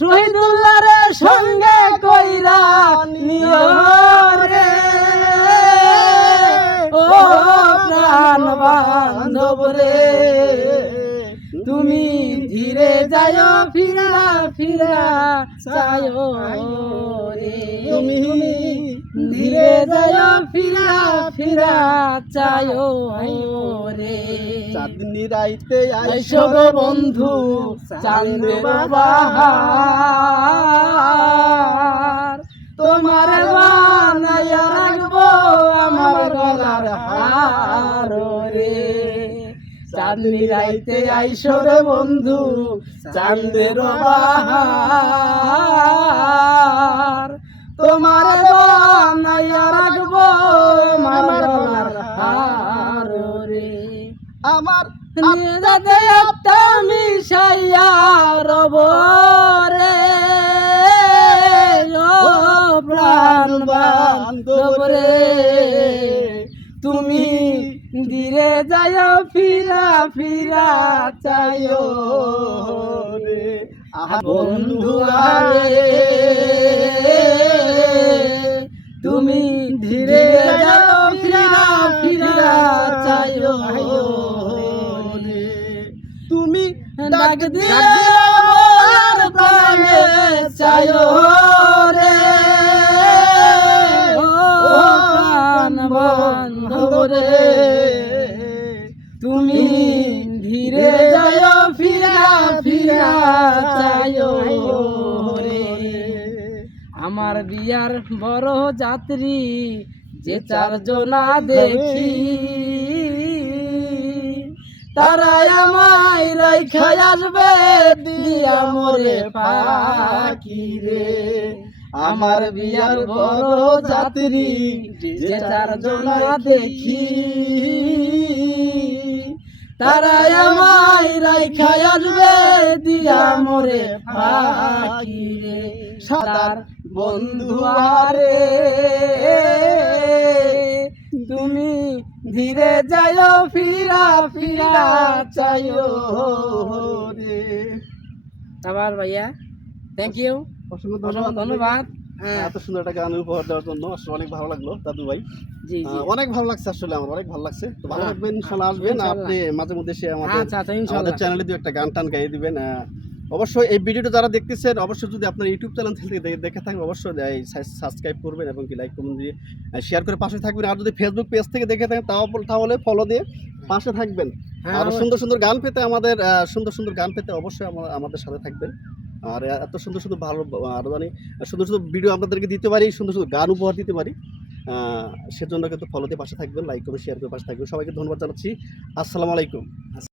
শহীদুল্লাহর সঙ্গে কইরা নিও রে ও প্রাণ বান্ধব রে, তুমি ধীরে যাও ফিরা ফিরা চায়ো রে, তুমি ধীরে যাও ফিরা ফিরা চায়ো রে। চাঁদনি রাইতে আইসো গো বন্ধু চাঁদের বাহার, তোমার বানাইয়া রাখবো আমার গলার হার রে। চাঁদনি রাইতে আইসো রে বন্ধু চাঁদের বাহার, তোমার বানাইয়া রাখবো আমার গলার হার রে। আমার নিদাতে একটা মিশাইয়া রব রে ও প্রাণ বান্ধব রে, তুমি ধীরে যাও ফিরা ফিরা চায়ো রে বন্ধু আরে, তুমি ধীরে যাও ফিরা ফিরা চায়ো রে। তুমি ডাক দিয়ে আমার প্রাণে চায়ো রে ও প্রাণ বান্ধব রে, তুমি ধীরে যাও ফিরা ফিরা চায়ো রে। আমার বিয়ার বড় যাত্রী যে চারজনা দেখি, তারা আমায় রাইখা আসবে দিয়া মোরে পাখি রে। আমার বিয়ার বড় যাত্রী যে চারজনা দেখি, তারা আমায় রাইখা আসবে দিয়া মোরে পাখি রে। সাদার বন্ধু আরে, তুমি ধীরে যাও ফিরা ফিরা চায়ো রে। আবার ভাইয়া থ্যাংক ইউ, অসংখ্য ধন্যবাদ। এত সুন্দর একটা গান উপহার দেওয়ার জন্য আসলে অনেক ভালো লাগলো দাদু ভাই। জি জি অনেক ভালো লাগছে, আসলে আমার অনেক ভালো লাগছে। তো ভালো থাকবেন, ইনশাআল্লাহ আসবেন আপনি মাঝে মধ্যে এসে আমাদের চ্যানেলে দিয়ে একটা গান টান গাইয়ে দিবেন। অবশ্যই এই ভিডিওটা যারা দেখতেছেন অবশ্যই যদি আপনার ইউটিউব চ্যানেল থেকে দেখে থাকেন অবশ্যই সাবস্ক্রাইব করবেন এবং কি লাইক কমেন্ট দিয়ে শেয়ার করে পাশে থাকবেন। আর যদি ফেসবুক পেজ থেকে দেখে থাকেন তাহলে ফলো দিয়ে পাশে থাকবেন। আর সুন্দর সুন্দর গান পেতে সুন্দর সুন্দর গান পেতে অবশ্যই আমাদের সাথে থাকবেন। আর এত সুন্দর সুন্দর ভালো আরো জানি সুন্দর সুন্দর ভিডিও আপনাদেরকে দিতে পারি, সুন্দর সুন্দর গান উপহার দিতে পারি। সেজন্য কিন্তু ফলো দিয়ে পাশে থাকবেন, লাইক করে শেয়ার করে পাশে থাকবেন। সবাইকে ধন্যবাদ জানাচ্ছি। আসসালামু আলাইকুম।